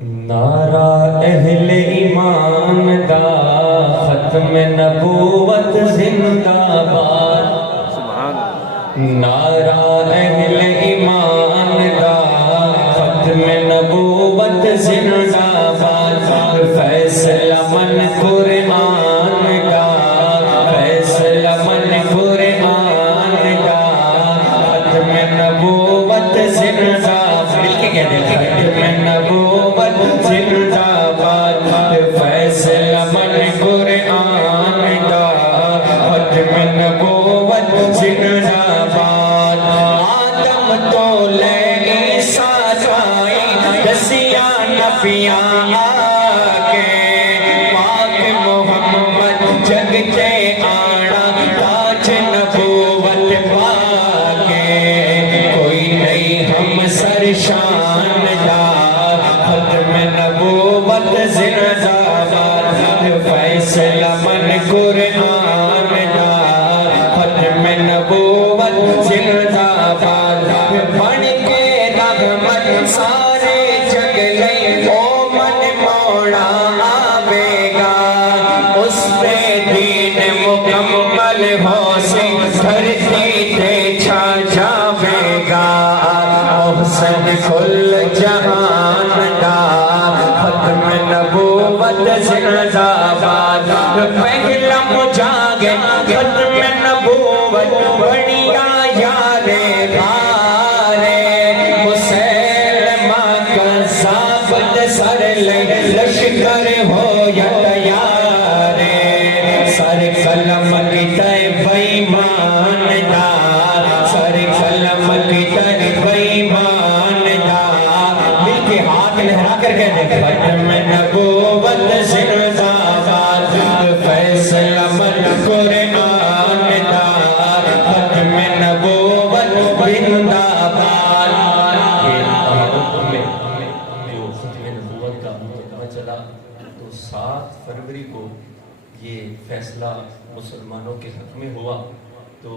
نعرہ اہل ایمان دا ختم نبوت زندہ باد، نعرہ اہل ایمان دا ختم نبوت زندہ باد، فیصلہ من قرآن کا، فیصلہ من قرآن کا، ختم نبوت زندہ باد، مل کے کہہ دیں ختم نبوت زندہ باد، فیصلہ من قرآن کا، ختم نبوت زندہ باد، آدم تو لے عیسیٰ جائیں دسیاں نبیاں آگے، پاک محمد جگ تے آنا تاج نبوت پاکے، کوئی نہیں ہم سرشان دار، ختم نبوت زندہ باد، فیصلہ من قرآن دار، ختم نبوت زندہ باد، بن کے رحمت سارے جگ لئی او من موڑا آوے گا، اس پہ دین مکمل ہو سے دھرتی تے چھا جاوے گا، محسن کل جہان دار، ختم نبوت زندہ باد، پہلا مجاگے ختم نبوت بڑیا یارے غارے، مسلمہ کذاب سر لے لشکر ہو یا تیارے، سر قلم کی طیب ایمان دار، سر قلم کی طیب ایمان دار، مل کے ہاتھ لہرا کر کہتے ختم نبوت زندہ باد، فیصلہ من قرآن دار، ختم نبوت زندہ باد۔ جو ختم نبوت کا مقدمہ چلا تو 7 فروری کو یہ فیصلہ مسلمانوں کے حق میں ہوا، تو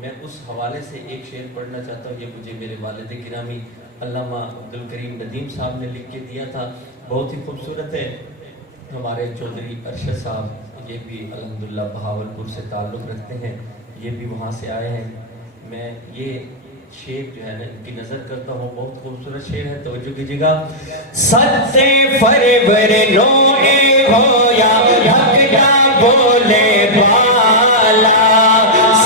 میں اس حوالے سے ایک شعر پڑھنا چاہتا ہوں، یہ مجھے میرے والد گرامی علامہ عبدالکریم ندیم صاحب نے لکھ کے دیا تھا، بہت ہی خوبصورت ہے۔ ہمارے چودھری ارشد صاحب یہ بھی الحمدللہ بہاولپور سے تعلق رکھتے ہیں، یہ بھی وہاں سے آئے ہیں، میں یہ شعر جو ہے نا ان کی نظر کرتا ہوں، بہت خوبصورت شعر ہے، توجہ کیجیے گا۔ 7 فروری روئے ہو یا حق کا بولے بالا،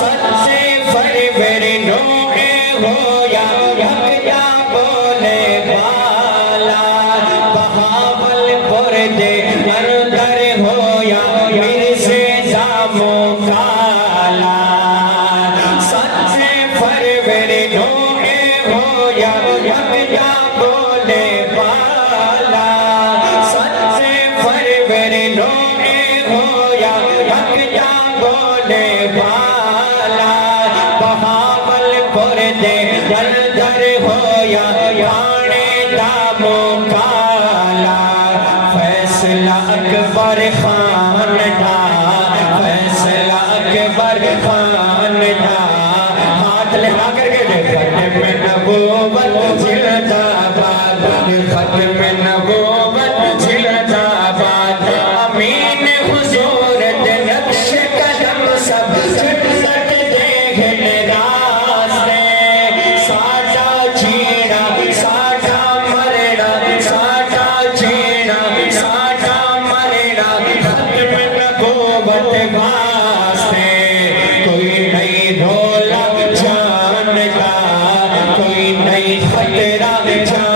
7 فروری روئے ہو یا حق کا بولے بالا، بہاولپور دے اندر ہو یا مرزے زامو کالا، 7 فروری روئے ہو یا حق کا بولے بالا، 7 فروری روئے ہو یا حق کا بولے بالا، بہاولپور دے اندر ہو یا کانے دامو کالا، فیصلہ اکبر خان دا، فیصلہ اکبر خان دا، ہاتھ لگا کر کے دیکھا ختم نبوت زندہ باد، ختم نبوت زندہ باد، امین حضور دے نقش قدم سب جنت دیکھن راستے، ساڈا جینا ساڈا مرنا، ساڈا جینا ساڈا مرنا، ختم نبوت واسطے، کوئی نہیں رولا جان کا، کوئی نہیں خطرہ جان